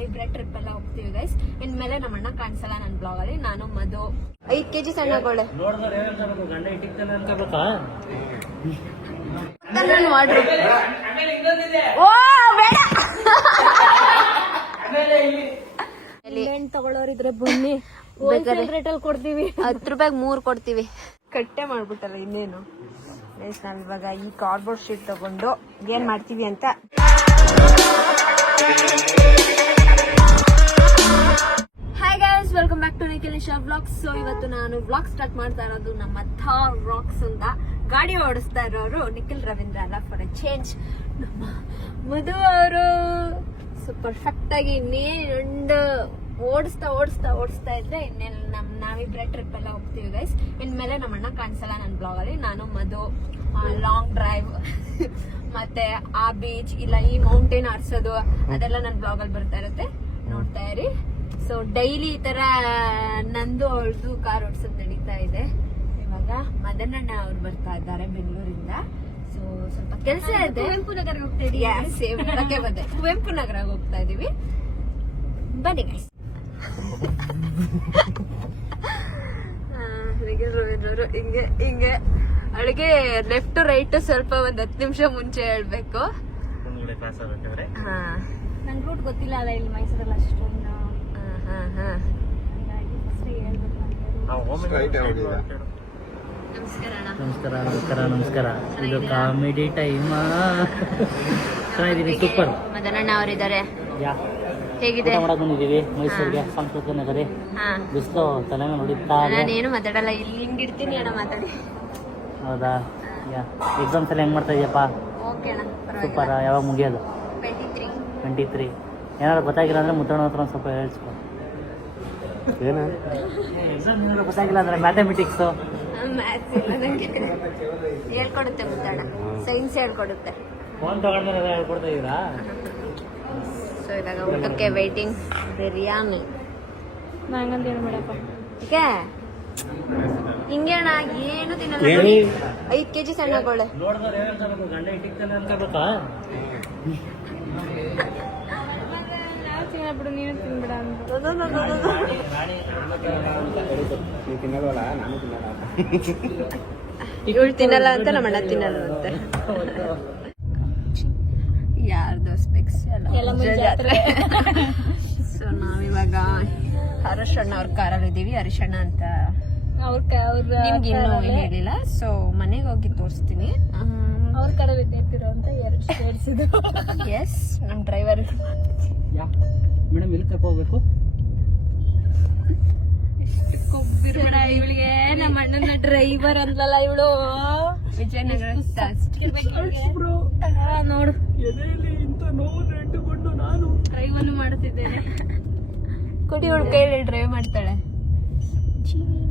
ನಾವಿಬ್ರೆ trip ಎಲ್ಲ ಹೋಗ್ತೀವಿ guys ಇನ್ಮೇಲೆ ನಮ್ಮ ಅಣ್ಣ ಕಾಣಿಸಲ್ಲ ನನ್ನ ಬ್ಲಾಗ್ ಅಲ್ಲಿ ನಾನು ಮಧು. ಐದ್ ಕೆಜಿ ಸಣ್ಣಗೋಳೆ ಇಟ್ಟಿಗ್ತಾನೆ ಅನ್ಕೋಬೇಕಾ ಓ ಬೇಡ. ತಗೊಳ್ಳೋರಿದ್ರೆ ಬನ್ನಿ. ಬೇಕಾದ್ರೆ ರೇಟ್ ಅಲ್ಲಿ ಕೊಡ್ತೀವಿ. ಹತ್ತು ರೂಪಾಯಿಗೆ ಮೂರ್ ಕೊಡ್ತೀವಿ. ಕಟ್ಟೆ ಮಾಡ್ಬಿಟ್ಟಲ್ಲ ಇನ್ನೇನು? ಗೈಸ್ ನಾವ್ ಇವಾಗ ಈ ಕಾರ್ಡ್ಬೋರ್ಡ್ ಶೀಟ್ ತಗೊಂಡು ಏನ್ ಮಾಡ್ತೀವಿ ಅಂತ. Guys welcome back to Nikhil Nisha vlogs so ಇವತ್ತು ನಾನು ವ್ಲಾಗ್ ಸ್ಟಾರ್ಟ್ ಮಾಡ್ತಾ ಇರೋದು ನಮ್ಮ ಥಾರ್ ರಾಕ್ಸ್ ಅಂತ ಗಾಡಿ ಓಡಿಸ್ತಾ ಇರೋರು ನಿಖಿಲ್ ರವೀಂದ್ರ ಅಲ್ಲ ಫಾರ್ ಅ ಚೇಂಜ್ ನಮ್ಮ ಮಧು ಅವರು. ಸೊ ಪರ್ಫೆಕ್ಟ್ ಆಗಿ ಇನ್ನೇನು ಓಡಿಸ್ತಾ ಓಡಿಸ್ತಾ ಓಡಿಸ್ತಾ ಇದ್ರೆ ಇನ್ನೇನು ನಮ್ಮ ನಾವಿಬ್ರೆ ಟ್ರಿಪ್ ಎಲ್ಲ ಹೋಗ್ತೀವಿ ಗೈಸ್ ಇನ್ಮೇಲೆ ನಮ್ಮ ಅಣ್ಣ ಕಾಣಿಸಲ್ಲ ನನ್ನ ಬ್ಲಾಗಲ್ಲಿ ನಾನು, ಮಧು ಲಾಂಗ್ ಡ್ರೈವ್ ಮತ್ತೆ ಆ ಬೀಚ್ ಇಲ್ಲ ಈ ಮೌಂಟೇನ್ ಆರಿಸೋದು ಅದೆಲ್ಲ ನನ್ನ ಬ್ಲಾಗಲ್ಲಿ ಬರ್ತಾ ಇರುತ್ತೆ. ನೋಡ್ತಾ ಇರಿ. ಸೊ ಡೈಲಿ ಈ ತರ ನಂದು ಅವಳದು ಕಾರ್ ಓಡಿಸೋದು ನಡೀತಾ ಇದೆ. ಇವಾಗ ಮದನಣ್ಣ ಅವ್ರು ಬರ್ತಾ ಇದ್ದಾರೆ ಬೆಂಗಳೂರಿಂದ. ಸೊ ಸ್ವಲ್ಪ ಕೆಲಸ ಇದೆ. ಕುವೆಂಪು ನಗರ ಹೋಗ್ತಾ ಸೇಮ್ ಹೇಳಕ್ಕೆ ಬಂದೆ. ಕುವೆಂಪು ನಗರ ಹೋಗ್ತಾ ಇದೀವಿ. ಬನ್ನಿ ಗೈಸ್ ಹಿಂಗೆ ಹಿಂಗೆ ಅವಳಿಗೆ ಲೆಫ್ಟ್ ರೈಟ್ ಸ್ವಲ್ಪ ಒಂದ್ ಹತ್ತು ನಿಮಿಷ ಮುಂಚೆ ಹೇಳ್ಬೇಕು. ಹಾ. ನಂಗೆ ರೂಟ್ ಗೊತ್ತಿಲ್ಲ ಅಲ್ಲ ಇಲ್ಲಿ ಮೈಸೂರಲ್ಲಿ ಅಷ್ಟೊಂದು. ನಮಸ್ಕಾರ ಅಣ್ಣ. ನಮಸ್ಕಾರ ನಮಸ್ಕಾರ ನಮಸ್ಕಾರ. ಇದು ಕಾಮಿಡಿ ಟೈಮ್ ಚೆನ್ನಾಗಿದ್ದೀನಿ ಸೂಪರ್ ಮದನಣ್ಣ ಅವರಿದ್ದಾರೆ. ಯಾ. ಹೇಗಿದೆ? ಮಾಡಕ್ ಬಂದಿದ್ದೀವಿ. ಮೈಸೂರಿಗೆ ಸಂಸ್ಕೃತ ನಗರಿ. ಬಿಸಿಲು ತಲೆ ನೋಡಿತ್ತಾ ನಾನೇನು ಮಾತಾಡಲ್ಲ ಇಲ್ಲಿ ಹಿಂಗಿರ್ತೀನಿ ಅಣ್ಣ ಮಾತಾಡಿ. ಹೌದಾ? ಯಾ. ಎಕ್ಸಾಮ್ಸ್ ಎಲ್ಲ ಹೆಂಗ್ ಮಾಡ್ತಾ ಇದೆಯಪ್ಪ? ಓಕೆ ಅಣ್ಣ ಸೂಪರ್ ಯಾವಾಗ ಮುಗಿಯೋದು? ಟ್ವೆಂಟಿ ತ್ರೀ ಟ್ವೆಂಟಿ ತ್ರೀ ಏನಾದ್ರು ಗೊತ್ತಾಗಿಲ್ಲ ಅಂದ್ರೆ ಮುದ್ರಣ ಹತ್ರ ಒಂದು ಸ್ವಲ್ಪ ಹೇಳ್ಸ್ಕೊ. ಏನು? ಗೊತ್ತಾಗಿಲ್ಲ ಅಂದ್ರೆ ಮ್ಯಾಥಮೆಟಿಕ್ಸ್ ಮ್ಯಾಥ್ಸ್ ಇಲ್ಲ ನಂಗೆ. ಹೇಳ್ಕೊಡುತ್ತೆ ಮುತ್ತಣ್ಣ. ಸೈನ್ಸ್ ಹೇಳ್ಕೊಡುತ್ತೆ. ಫೋನ್ ತಗೊಂಡ್ಮೇಲೆ ಹೇಳ್ಕೊಡ್ತಾ ಇದ್ದೀರಾ ಸೊ ಇವಾಗ ಊಟಕ್ಕೆ ವೇಟಿಂಗ್ ಬಿರಿಯಾನಿ ನಂಗಂತ ಏನು ಬೇಡಪ್ಪ. ಓಕೆ ಹಿಂಗೆ ಅಣ್ಣ ಏನು ತಿನ್ನಲ್ಲ. ನೋಡಿ ಐದು ಕೆಜಿ ಸಣ್ಣಗೋಳೆ ನೋಡಿದ್ರೆ ಗಂಡ ಇಟ್ಟಿಕ್ತಾನೆ ಅಂತ ಅನ್ಕೋಬೇಕಾ? ತಿನ್ನಬಿಡು ನೀನು ತಿನ್ಬಿಡ ಅಂತ ಇವಳು ತಿನ್ನಲ್ಲ ಅಂತ ನಮ್ಮ ಅಣ್ಣ ತಿನ್ನಲ್ಲ ಅಂತ. ಯಾರ್ದು ಸ್ಪೆಕ್ಸಲ್ಲ ಜಾತ್ರೆ. ಸೊ ನಾವಿವಾಗ ಹರೀಶ್ ಅಣ್ಣ ಅವ್ರ ಕಾರಲ್ಲಿ ಇದ್ದೀವಿ ಹರೀಶ್ ಅಣ್ಣ ಅಂತ ಅವ್ರ ಅವ್ರ ನಿಮ್ಗೆ ಇನ್ನೂ ಹೇಳಿಲ್ಲ ಸೊ ಮನೆಗೆ ಹೋಗಿ ತೋರಿಸ್ತೀನಿ. ಅವ್ರ ಕಡೆ ವಿದ್ಯಾರ್ಥಿರು ಅಂತ ಎರಡು ಸೇರಿಸಿದ್ರು. ಎಸ್ ನಮ್ಮ ಡ್ರೈವರ್ ಯಾ ಮೇಡಮ್ ಎಲ್ಲಿ ಕರ್ಕೊ ಹೋಗ್ಬೇಕು? ಕೊಬ್ಬಿರ್ಬೇಡ ಇವಳಿಗೆ ನಮ್ಮ ಅಣ್ಣನ ಡ್ರೈವರ್ ಅಂದ್ಲಲ್ಲ ಇವಳು. ವಿಜಯನಗರ ನೋಡು. ಡ್ರೈವನ್ನು ಮಾಡ್ತಿದ್ದೇನೆ. ಕೊಡಿ ಇವಳು ಕೈಯಲ್ಲಿ ಡ್ರೈವ್ ಮಾಡ್ತಾಳೆ.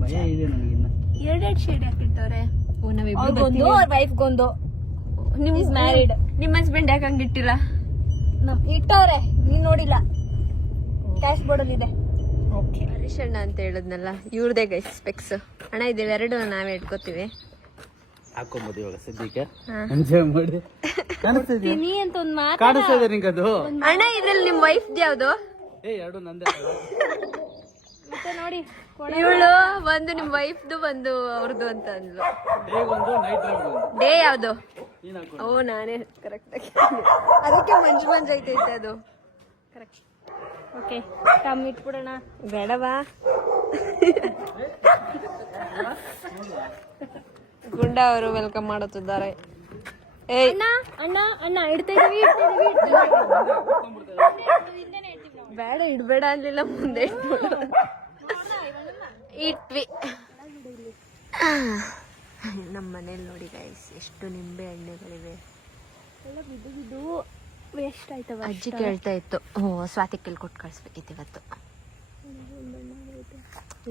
ಭಯ ಇದೆ ನನಗಿನ್ನ. ಎರಡೆರಡು ಶೇಡ್ ಹಾಕಿಟ್ಟವ್ರೆ. ಓ ಅವ್ರಿಗೊಂದು ಅವ್ರ ವೈಫ್ಗೊಂದು ನಿಮ್ is married. ನಿಮ್ಮ ಹಸ್ಬೆಂಡ್ ಯಾಕೆ ಹಂಗಿಟ್ಟಿಲ್ಲ? ನಮ್ ಇಟ್ಟವ್ರೆ ನೀನ್ ನೋಡಿಲ್ಲ. ಕ್ಯಾಶ್ ಬೋರ್ಡ್ ಅಲ್ಲಿ ಇದೆ. ಓಕೆ. ಹರೀಶ್ ಅಣ್ಣ ಅಂತ ಹೇಳಿದ್ನಲ್ಲ ಇವ್ರದೇ ಗೈಸ್ ಸ್ಪೆಕ್ಸ್ ಅಣ್ಣ ಎರಡೂ ನಾವೇ ಇಟ್ಕೋತೀವಿ. ಹಾಕೊಂಬೋದು ಇವಾಗ ಸದ್ಯಕ್ಕೆ. ಹಾ. ಎಂಜಾಯ್ ಮಾಡಿ. ಕಾಣಿಸ್ತಿದ್ಯಾ? ನೀ ಅಂತ ಒಂದ್ ಮಾತು ಕಾಣಿಸ್ತಾ ಇದೆ ನಿಂಗೆ ಅದು ಅಣ್ಣ ಇದ್ರಲ್ಲಿ ನಿಮ್ ವೈಫ್ ಯಾವ್ದು? ಏ ಎರಡು ನಂದೇ ಮತ್ತೆ ನೋಡಿ. ಇವಳು ಒಂದು ನಿಮ್ ವೈಫ್ದು ಒಂದು ಅವ್ರದ್ದು ಅಂತ ಅಂದ್ಲು. ಡೇ ಯಾವ್ದು? ಓ ನಾನೇ ಕರೆಕ್ಟ್ ಅದಕ್ಕೆ ಮಂಜು ಮಂಜು ಐತೈತೆ ಅದು. ಕರೆಕ್ಟ್ ಓಕೆ ಕಮ್ಮಿ ಇಟ್ಬಿಡೋಣ. ಬೇಡವಾ? ಗುಂಡ ಅವರು ವೆಲ್ಕಮ್ ಮಾಡುತ್ತಿದ್ದಾರೆ. ಏಯ್. ಅಣ್ಣ ಅಣ್ಣ ಇಡ್ತಾ ಇದೀವಿ. ಬೇಡ ಇಡ್ಬೇಡ ಅನ್ಲಿಲ್ಲ ಮುಂದೆ ಇಟ್ಬಿಡು. ಇಟ್ವಿ. ನಮ್ಮ ಮನೇಲಿ ನೋಡಿ ಗೈಸ್ ಎಷ್ಟು ನಿಂಬೆ ಹಣ್ಣುಗಳಿವೆ ಎಲ್ಲ ಬಿದ್ದು ಬಿದ್ದು ವೇಸ್ಟ್ ಆಯ್ತವ ಅಜ್ಜಿ ಕೇಳ್ತಾ ಇತ್ತು ಓ ಸ್ವಾತಿ ಕೇಳಿ ಕೊಟ್ಟು ಕಳಿಸ್ಬೇಕಿತ್ತು ಇವತ್ತು.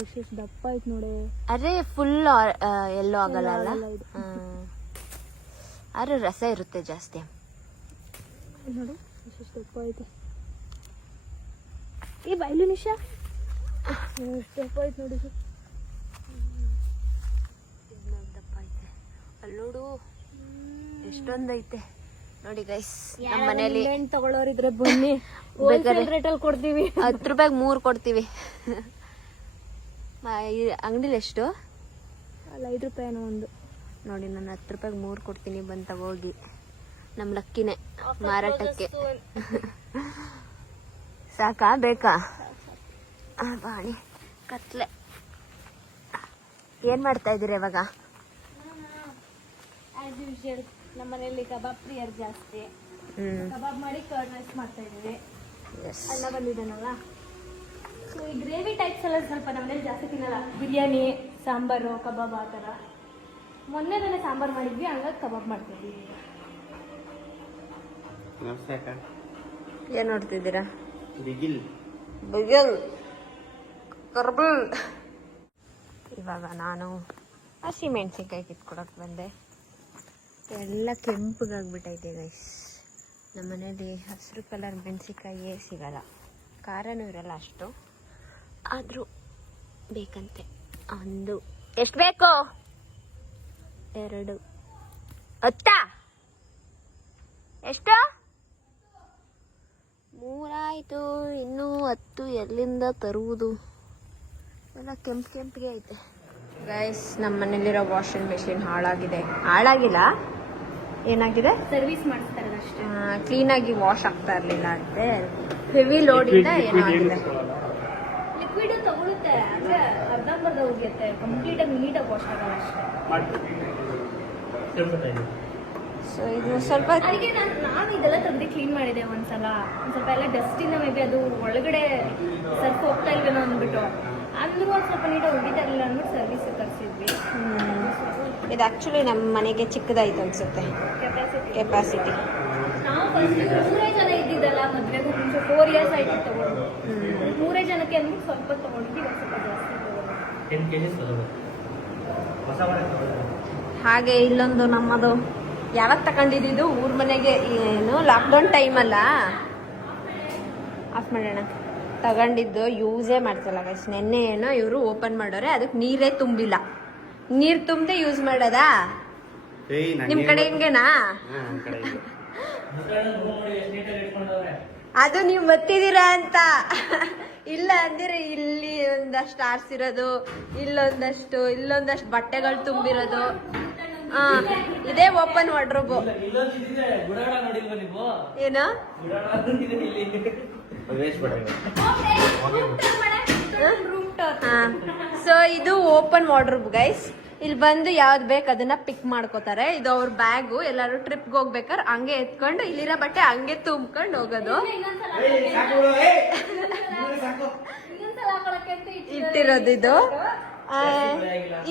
ಎಷ್ಟು ದಪ್ಪ ಆಯ್ತು ನೋಡಿ. ಅರೆ ಫುಲ್ ಎಲ್ಲೋ ಆಗಲ್ಲ? ಅಲ್ಲ ಇದು. ರಸ ಇರುತ್ತೆ ಜಾಸ್ತಿ. ನೋಡಿ ಎಷ್ಟು ದಪ್ಪ ಆಯ್ತು. ಈ ಬೈಲು ನಿಶಾ. ದಪ್ಪ ಐತೆ ನೋಡಿ. ದಪ್ಪ ಐತೆ ಅಲ್ಲೋಡು ಎಷ್ಟೊಂದೈತೆ. ನೋಡಿ ಗೈಸ್ ನಮ್ಮ ಮನೇಲಿ ತಗೊಳ್ಳೋರಿದ್ರೆ ಬನ್ನಿ. ಬೇಕಾದ್ರೆ ರೇಟ್ ಅಲ್ಲಿ ಕೊಡ್ತೀವಿ. ಹತ್ತು ರೂಪಾಯಿಗೆ ಮೂರು ಕೊಡ್ತೀವಿ. ಅಂಗಡಿಲಿ ಎಷ್ಟು? ಅಲ್ಲ ಐದು ರೂಪಾಯಿನೋ ಒಂದು. ನೋಡಿ ನಾನು ಹತ್ತು ರೂಪಾಯಿಗೆ ಮೂರು ಕೊಡ್ತೀನಿ ಬಂದು ತಗೋಗಿ. ನಮ್ಮ ಲಕ್ಕಿನೇ ಮಾರಾಟಕ್ಕೆ. ಸಾಕಾ ಬೇಕಾ? ಬಾಣಿ ಕತ್ಲೆ. ಏನ್ ಮಾಡ್ತಾ ಇದೀರ ಇವಾಗ? ಆ್ಯಸ್ ಯೂಶುವಲ್ ನಮ್ಮ ಮನೆಯಲ್ಲಿ ಕಬಾಬ್ ಪ್ರಿಯರ್ ಜಾಸ್ತಿ. ಕಬಾಬ್ ಮಾಡಿ ಕರ್ಡ್ ರೈಸ್ ಮಾಡ್ತಾ ಎಸ್ ಅಣ್ಣ ಬಂದಿದ್ದಾನಲ್ಲ? ಸೊ ಈ ಗ್ರೇವಿ ಟೈಪ್ಸ್ ಎಲ್ಲ ಸ್ವಲ್ಪ ನಮ್ಮ ಜಾಸ್ತಿ ತಿನ್ನಲ್ಲ. ಬಿರಿಯಾನಿ ಸಾಂಬಾರು ಕಬಾಬ್ ಆ ಥರ. ಮೊನ್ನೆ ತಾನೇ ಸಾಂಬಾರು ಮಾಡಿದ್ವಿ ಹಂಗಾಗಿ ಕಬಾಬ್ ಮಾಡ್ತಿದ್ವಿ ಏನ್ ನೋಡ್ತಿದ್ದೀರಾ? ಬಿಗಿಲ್. ಬಿಗಲ್. ಕರ್ಬಲ್. ಇವಾಗ ನಾನು ಹಸಿಮೆಣ್ಸಿನ್ಕಾಯಿ ಕಿತ್ಕೊಡಕ್ ಬಂದೆ. ಎಲ್ಲ ಕೆಂಪಗಾಗ್ಬಿಟ್ಟೈತೆ ಗೈಸ್ ನಮ್ಮ ಮನೇಲಿ ಹಸಿರು ಕಲರ್ ಮೆಣಸಿನ್ಕಾಯಿಯೇ ಸಿಗಲ್ಲ. ಖಾರನೂ ಇರಲ್ಲ ಅಷ್ಟು. ಆದರೂ ಬೇಕಂತೆ. ಒಂದು. ಎಷ್ಟು ಬೇಕು? ಎರಡು. ಹತ್ತ? ಎಷ್ಟು? ಮೂರಾಯಿತು. ಇನ್ನೂ ಹತ್ತು ಎಲ್ಲಿಂದ ತರುವುದು? ಎಲ್ಲ ಕೆಂಪು ಕೆಂಪಿಗೆ ಐತೆ. ಗೈಸ್ ನಮ್ಮ ಮನೇಲಿರೋ ವಾಷಿಂಗ್ ಮೆಷಿನ್ ಹಾಳಾಗಿದೆ. ಹಾಳಾಗಿಲ್ಲ? ಏನಾಗಿದೆ? ಸರ್ವಿಸ್ ಮಾಡಿಸ್ತಾರೆ ಅಷ್ಟೇ. ಕ್ಲೀನಾಗಿ ವಾಶ್ ಆಗ್ತಾ ಇರಲಿಲ್ಲ ಅಂತೆ. ಹೆವಿ ಲೋಡಿಂದ ಏನೋ ಆಗಿದೆ ಲಿಕ್ವಿಡ್ ತಗೊಳುತ್ತೆ ಅಂದ್ರೆ ಅರ್ಧಂಬರ್ಧ ಹೋಗುತ್ತೆ ಕಂಪ್ಲೀಟ್ ಆಗಿ ನೀಟಾಗಿ ವಾಶ್ ಆಗಲ್ಲ ಅಷ್ಟೇ. ಸೊ ಇದು ಸ್ವಲ್ಪ ಅದಕ್ಕೆ ನಾನು ನಾನು ಇದೆಲ್ಲ ತಂದು ಕ್ಲೀನ್ ಮಾಡಿದೆ ಒಂದ್ಸಲ. ಒಂದ್ ಸ್ವಲ್ಪ ಎಲ್ಲ ಡಸ್ಟಿಂದ ಮೇ ಬಿ ಅದು ಒಳಗಡೆ ಸರ್ಫ್ ಹೋಗ್ತಾ ಇಲ್ವೇನೋ ಅಂದ್ಬಿಟ್ಟು. ಅಂದ್ರೂ ಒಂದು ಸ್ವಲ್ಪ ನೀಟಾಗಿ ಒಗಿತಾ ಇರಲಿಲ್ಲ ಅಂದ್ಬಿಟ್ಟು ಸರ್ವಿಸ್ ಕರ್ಸಿದ್ವಿ ಇದು ಆಕ್ಚುಲಿ ನಮ್ಮ ಮನೆಗೆ ಚಿಕ್ಕದಾಯ್ತು ಅನ್ಸುತ್ತೆ. ಕೆಪಾಸಿಟಿ ಕೆಪಾಸಿಟಿ ನಾವು ಫಸ್ಟ್ ಮೂರೇ ಜನ ಇದ್ದಿದ್ದಲ್ಲ ಮದ್ವೆಗೂ ಮುಂಚೆ ಫೋರ್ ಇಯರ್ಸ್ ಆಯ್ತು ತಗೊಂಡು. ಮೂರೇ ಜನಕ್ಕೆ ಅಂದ್ಬಿಟ್ಟು ಸ್ವಲ್ಪ ತಗೊಂಡಿದ್ವಿ ಇವಾಗ ಸ್ವಲ್ಪ ಜಾಸ್ತಿ ಹಾಗೆ ಇಲ್ಲೊಂದು ನಮ್ಮದು ಯಾವಾಗ ತಗೊಂಡಿದ್ದು ಊರ್ ಮನೆಗೆ ಏನು ಲಾಕ್ಡೌನ್ ಟೈಮ್ ಅಲ್ಲ? ಆಫ್ ಮಾಡೋಣ ತಗೊಂಡಿದ್ದು ಯೂಸೇ ಮಾಡ್ತಿಲ್ಲ ಗೈಸ್ ನೆನ್ನೆ ಏನೋ ಇವರು ಓಪನ್ ಮಾಡೋರೆ ಅದಕ್ಕೆ ನೀರೇ ತುಂಬಿಲ್ಲ. ನೀರ್ ತುಂಬದೆ ಯೂಸ್ ಮಾಡೋದಾ? ನಿಮ್ ಕಡೆ ಹೆಂಗೆನಾ. ಅದು ನೀವು ಮತ್ತಿದ್ದೀರಾ ಅಂತ. ಇಲ್ಲ ಅಂದ್ರೆ ಇಲ್ಲಿ ಒಂದಷ್ಟು ಆರ್ಸಿರೋದು ಇಲ್ಲೊಂದಷ್ಟು ಇಲ್ಲೊಂದಷ್ಟು ಬಟ್ಟೆಗಳು ತುಂಬಿರೋದು. ಹಾ ಇದೇ ಓಪನ್ ವಾಡ್ರೋಬು ಏನು? ಸೊ ಇದು ಓಪನ್ ವಾಟರ್ ಗೈಸ್ ಇಲ್ಲಿ ಬಂದು ಯಾವ್ದು ಬೇಕು ಅದನ್ನ ಪಿಕ್ ಮಾಡ್ಕೋತಾರೆ. ಇದು ಅವ್ರ ಬ್ಯಾಗು ಎಲ್ಲಾರು ಟ್ರಿಪ್ಗೆ ಹೋಗ್ಬೇಕಾದ್ರೆ ಹಂಗೆ ಎತ್ಕೊಂಡು ಇಲ್ಲಿರೋ ಬಟ್ಟೆ ಹಂಗೆ ತುಂಬ್ಕೊಂಡು ಹೋಗೋದು. ಇಟ್ಟಿರೋದು ಇದು.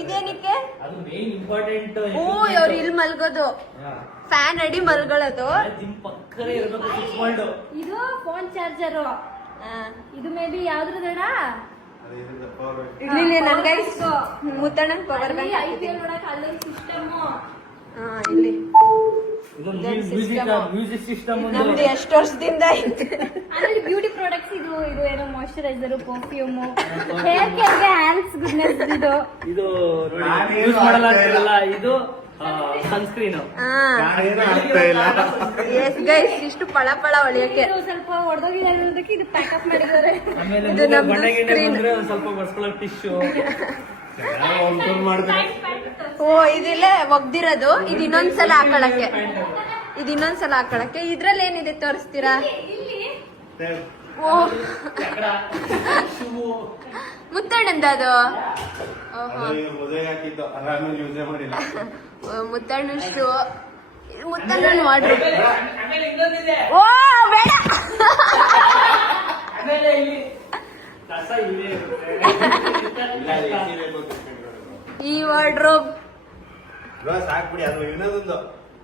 ಇದೇನಕ್ಕೆ? ಅದು ಮೇನ್ ಇಂಪಾರ್ಟೆಂಟ್ ಓ ಅವ್ರು ಇಲ್ಲಿ ಮಲ್ಗೋದು. ಫ್ಯಾನ್ ಅಡಿ ಮಲ್ಗೊಳ್ಳೋದು ಜಿಮ್ ಪಕ್ಕನೇ ಇರಬೇಕು ಫಿಕ್ಸ್ ಮಾಡು ಇದು ಫೋನ್ ಚಾರ್ಜರ್ ಇದು ಮೇ ಬಿ bank. ಇಲ್ಲಿ ನನ್ guys power bank P L ನೋಡಕ್ ಅಲ್ಲೊಂದು ಸಿಸ್ಟಮ್ ಹಾ ಇಲ್ಲಿ. ಮ್ಯೂಸಿಕ್ ಸಿಸ್ಟಮ್ ನಮ್ದು ಎಷ್ಟು ವರ್ಷದಿಂದ ಐತೆ ಆಮೇಲೆ ಬ್ಯೂಟಿ ಪ್ರಾಡಕ್ಟ್ಸ್ ಇದು ಇದು ಏನೋ ಮಾಯಿಶ್ಚರೈಸರ್ ಪರ್ಫ್ಯೂಮ್ ಹೇರ್ ಕೇರ್ಗೆ ಹ್ಯಾಂಡ್ಸ್ ಗುಡ್ನೆಸ್ ಇದು. ಇದು ನಾನು ಯೂಸ್ ಮಾಡಲ್ಲ. ಅಂತಿರಲ್ಲ ಇದು ಸನ್ಸ್ಕ್ರೀನ್ ಎಸ್ ಗೈಸ್ ಇಷ್ಟು ಪಳ ಪಳ ಹೊಳಿಯಕ್ಕೆ. ಸ್ವಲ್ಪ ಹೊಡೆದೋಗಿದೆ ಅನ್ನೋದಕ್ಕೆ ಇದು ಪ್ಯಾಕಪ್ ಮಾಡಿದ್ದಾರೆ. ಇದು ನಮ್ದು ಸ್ವಲ್ಪ ಬರ್ಸ್ಕೊಳಕ್ ಟಿಶ್ಯೂ ಓ ಇದಿಲ್ಲ ಒಗ್ದಿರೋದು. ಇದು ಇನ್ನೊಂದ್ಸಲ ಹಾಕೊಳಕ್ಕೆ ಇದು ಇನ್ನೊಂದ್ಸಲ ಹಾಕೊಳಕ್ಕೆ ಇದ್ರಲ್ಲಿ ಏನಿದೆ ತೋರಿಸ್ತೀರಾ? ಓ. ಮುತ್ತಣ್ಣಂದ ಅದು? ಮುತ್ತಣ್ಣ ಶೂ. ಮುತ್ತಣ್ಣನ ಮಾಡ್ರು. ಓ ಬೇಡ. ಈ ವಾರ್ಡ್ರೋಬ್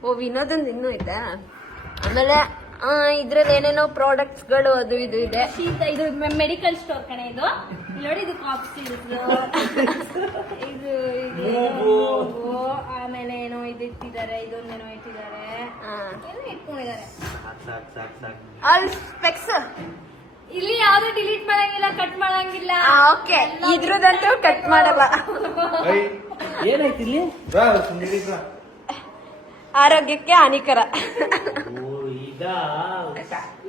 ಓ ವಿನೋದೊಂದು ಇನ್ನೂ ಇದೆ? ಆಮೇಲೆ ಇದ್ರಲ್ಲಿ ಏನೇನೋ ಪ್ರಾಡಕ್ಟ್ಸ್ಗಳು ಅದು ಇದು ಇದೆ. ಶೀತ ಇದು ಮೆಡಿಕಲ್ ಸ್ಟೋರ್ ಕಣೆ ಇದು. ಇಲ್ಲಿ ನೋಡಿ ಇದು ಕಾಫ್ ಇದು ಇದು ಆಮೇಲೆ ಏನೋ ಇದು ಇಟ್ಟಿದ್ದಾರೆ ಇದೊಂದೇನೋ ಇಟ್ಟಿದ್ದಾರೆ. ಏನೋ ಇಟ್ಕೊಂಡಿದ್ದಾರೆ. ಅಲ್ಲಿ ಸ್ಪೆಕ್ಸ್ ಇಲ್ಲಿ ಯಾವ್ದು ಡಿಲೀಟ್ ಮಾಡಂಗಿಲ್ಲ ಕಟ್ ಮಾಡಂಗಿಲ್ಲ. ಓಕೆ ಇದ್ರದಂತೂ ಕಟ್ ಮಾಡಲ್ಲ. ಏನಾಯ್ತು ಇಲ್ಲಿ? ಬಾ ಸುಮ್ಮನೆ ಬಾ. ಆರೋಗ್ಯಕ್ಕೆ ಹಾನಿಕರ. ಈಗ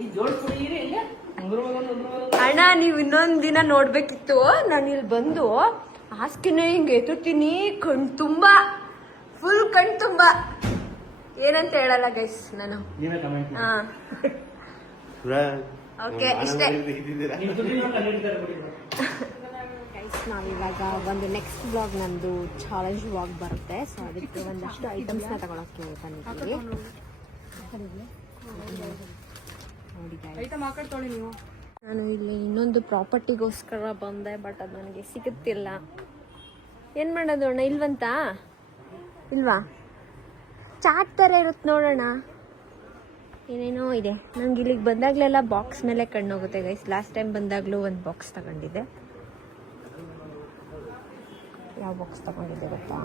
ಈ ಜೋಡಿಸ್ಬಿಡಿ ಇರಿ ಇಲ್ಲ. ಉಂಗುರ ಮಗನ ಉಂಗುರ ಮಗನ. ಅಣ್ಣ ನೀವು ಇನ್ನೊಂದ್ ದಿನ ನೋಡ್ಬೇಕಿತ್ತು. ನಾನು ಇಲ್ಲಿ ಬಂದು ಹಾಸ್ಕಿನ ಹಿಂಗೆ ಎತ್ತುತ್ತೀನಿ ಕಣ್ ತುಂಬಾ ಫುಲ್ ಕಣ್ ತುಂಬಾ. ಏನಂತ ಹೇಳಲ್ಲ ಗೈಸ್ ನಾನು. ನೀವೇ ಕಮೆಂಟ್ ಹಾ Okay, ಇಷ್ಟೇ. ನಾವಿವಾಗ ಒಂದು ನೆಕ್ಸ್ಟ್ ಬ್ಲಾಗ್ ನಂದು ಚಾಲೆಂಜ್ ಬ್ಲಾಗ್ ಬರುತ್ತೆ. ಸೊ ಅದಕ್ಕೆ ಒಂದಷ್ಟು ಐಟಮ್ಸ್ನ ತಗೊಳಕ್ಕೆ ಬಂದಿದ್ದೀವಿ. ನಾನು ಇಲ್ಲಿ ಇನ್ನೊಂದು ಪ್ರಾಪರ್ಟಿಗೋಸ್ಕರ ಬಂದೆ ಬಟ್ ಅದು ನನಗೆ ಸಿಗುತ್ತಿಲ್ಲ. ಏನು ಮಾಡೋದು ಅಣ್ಣ ಇಲ್ವಂತ? ಇಲ್ವಾ? ಚಾಟ್ ಥರ ಇರುತ್ತೆ ನೋಡೋಣ. ಏನೇನೋ ಇದೆ. ನಂಗೆ ಇಲ್ಲಿಗೆ ಬಂದಾಗಲೆಲ್ಲ ಬಾಕ್ಸ್ ಮೇಲೆ ಕಣ್ಣೋಗುತ್ತೆ ಗೈಸ್ ಲಾಸ್ಟ್ ಟೈಮ್ ಬಂದಾಗಲೂ ಒಂದು ಬಾಕ್ಸ್ ತಗೊಂಡಿದ್ದೆ. ಯಾವ ಬಾಕ್ಸ್ ತಗೊಂಡಿದ್ದೆ ಗೊತ್ತಾ?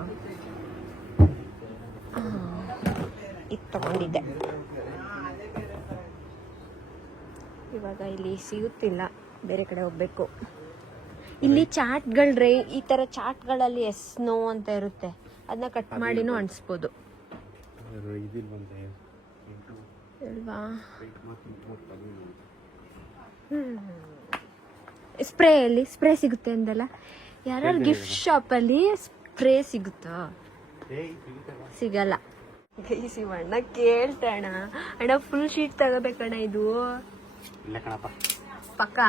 ಇದು ತಗೊಂಡಿದ್ದೆ. ಇವಾಗ ಇಲ್ಲಿ ಸಿಗುತ್ತಿಲ್ಲ. ಬೇರೆ ಕಡೆ ಹೋಗ್ಬೇಕು. ಇಲ್ಲಿ ಚಾಟ್ಗಳ್ರೆ ಈ ಥರ ಚಾಟ್ಗಳಲ್ಲಿ ಎಸ್ ನೋ ಅಂತ ಇರುತ್ತೆ. ಅದನ್ನ ಕಟ್ ಮಾಡಿನೂ ಅಣಿಸ್ಬೋದು ಅಲ್ವಾ ಸ್ಪ್ರೇ ಅಲ್ಲಿ ಸ್ಪ್ರೇ ಸಿಗುತ್ತೆ ಅಂದಲ್ಲ? ಯಾರು ಗಿಫ್ಟ್ ಶಾಪಲ್ಲಿ ಸ್ಪ್ರೇ ಸಿಗುತ್ತಾ? ಸಿಗಲ್ಲ. ಅಣ್ಣ ಕೇಳ್ತಣ ಅಣ್ಣ. ಫುಲ್ ಶೀಟ್ ತಗೋಬೇಕಣ್ಣ ಇದು. ಇಲ್ಲ ಕಣಪ್ಪ. ಪಕ್ಕ.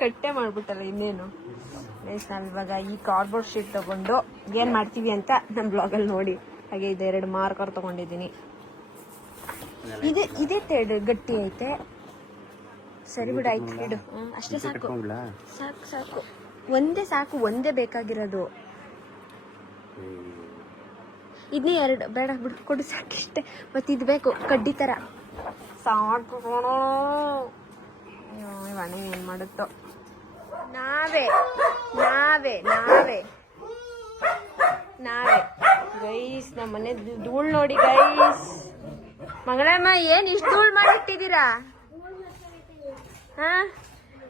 ಕಟ್ಟೆ ಮಾಡ್ಬಿಟ್ಟಲ್ಲ ಇನ್ನೇನು? ನಾವು ಇವಾಗ ಈ ಕಾರ್ಡ್ಬೋರ್ಡ್ ಶೀಟ್ ತಗೊಂಡು ಏನ್ ಮಾಡ್ತೀವಿ ಅಂತ ನಮ್ಮ ಬ್ಲಾಗಲ್ಲಿ ನೋಡಿ. ಹಾಗೆ ಇದು ಎರಡು ಮಾರ್ಕರ್ ತಗೊಂಡಿದ್ದೀನಿ. ಇದೆ ಇದೇ ತೇಡು ಗಟ್ಟಿ ಐತೆ. ಸರಿ ಬಿಡು ಆಯ್ತು ಇಡು. ಅಷ್ಟೇ ಸಾಕು. ಸಾಕು ಸಾಕು. ಒಂದೇ ಸಾಕು ಒಂದೇ ಬೇಕಾಗಿರೋದು. ಇದನ್ನೇ ಎರಡು. ಬೇಡ ಬಿಡು ಕೊಡು ಸಾಕಿಷ್ಟೇ ಮತ್ತೆ ಇದು ಬೇಕು ಕಡ್ಡಿ ಥರ ಸಾಕು ಇವಣ್ಣ ಏನು ಮಾಡುತ್ತೋ. ನಾವೇ ನಾವೇ ನಾವೇ. ನಾವೇ. ಗೈಸ್ ನಮ್ಮ ಮನೆ ಧೂಳ್ ನೋಡಿ ಗೈಸ್ ಮಂಗಳಮ್ಮ ಏನ್ ಇಷ್ಟು ಧೂಳ್ ಮಾಡಿಟ್ಟಿದ್ದೀರಾ? ಹಾ?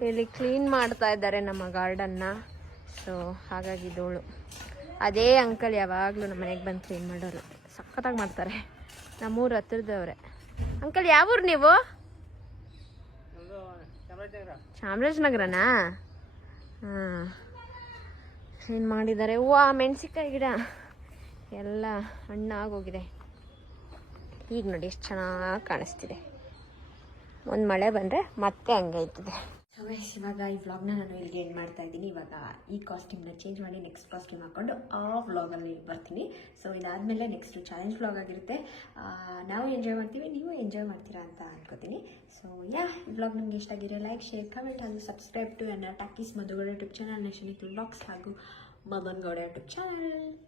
ಇಲ್ಲಿ ಕ್ಲೀನ್ ಮಾಡ್ತಾ ಇದ್ದಾರೆ ನಮ್ಮ ಗಾರ್ಡನ್ನ ಸೊ ಹಾಗಾಗಿ ಧೂಳು. ಅದೇ ಅಂಕಲ್ ಯಾವಾಗಲೂ ನಮ್ಮ ಮನೆಗೆ ಬಂದು ಕ್ಲೀನ್ ಮಾಡೋರು. ಸಖತ್ತಾಗಿ ಮಾಡ್ತಾರೆ. ನಮ್ಮೂರು ಹತ್ತಿರದವ್ರೆ ಅಂಕಲ್ ಯಾವೂರು ನೀವು? ಚಾಮರಾಜನಗರನಾ? ಹಾಂ. ಕ್ಲೀನ್ ಮಾಡಿದ್ದಾರೆ? ಹೂವು ಮೆಣಸಿಕಾಯಿ ಗಿಡ. ಎಲ್ಲ ಹಣ್ಣಾಗೋಗಿದೆ. ಈಗ ನೋಡಿ ಎಷ್ಟು ಚೆನ್ನಾಗಿ ಕಾಣಿಸ್ತಿದೆ. ಒಂದು ಮಳೆ ಬಂದರೆ ಮತ್ತೆ ಹಂಗೆ ಗೈಸ್ ಇವಾಗ ಈ ವ್ಲಾಗ್ನ ನಾನು ಇಲ್ಲಿಗೆ ಏನು ಮಾಡ್ತಾ ಇದ್ದೀನಿ. ಇವಾಗ ಈ ಕಾಸ್ಟ್ಯೂಮ್ನ ಚೇಂಜ್ ಮಾಡಿ ನೆಕ್ಸ್ಟ್ ಕಾಸ್ಟ್ಯೂಮ್ ಹಾಕೊಂಡು ಆ ವ್ಲಾಗಲ್ಲಿ ಬರ್ತೀನಿ. ಸೊ ಇದಾದಮೇಲೆ ನೆಕ್ಸ್ಟ್ ಚಾಲೆಂಜ್ ವ್ಲಾಗ್ ಆಗಿರುತ್ತೆ. ನಾವು ಎಂಜಾಯ್ ಮಾಡ್ತೀವಿ, ನೀವು ಎಂಜಾಯ್ ಮಾಡ್ತೀರಾ ಅಂತ ಅನ್ಕೋತೀನಿ. ಸೊ ಯಾ ಈ ವ್ಲಾಗ್ ನಿಮಗೆ ಇಷ್ಟ ಆಗಿರೋ ಲೈಕ್ ಶೇರ್ ಕಮೆಂಟ್ ಹಾಗೂ ಸಬ್ಸ್ಕ್ರೈಬ್ ಟು ನನ್ನ talkies Madhugowda YouTube channel nation vlogs ಹಾಗೂ ಮದನ್ ಗೌಡ ಯೂಟ್ಯೂಬ್ ಚಾನಲ್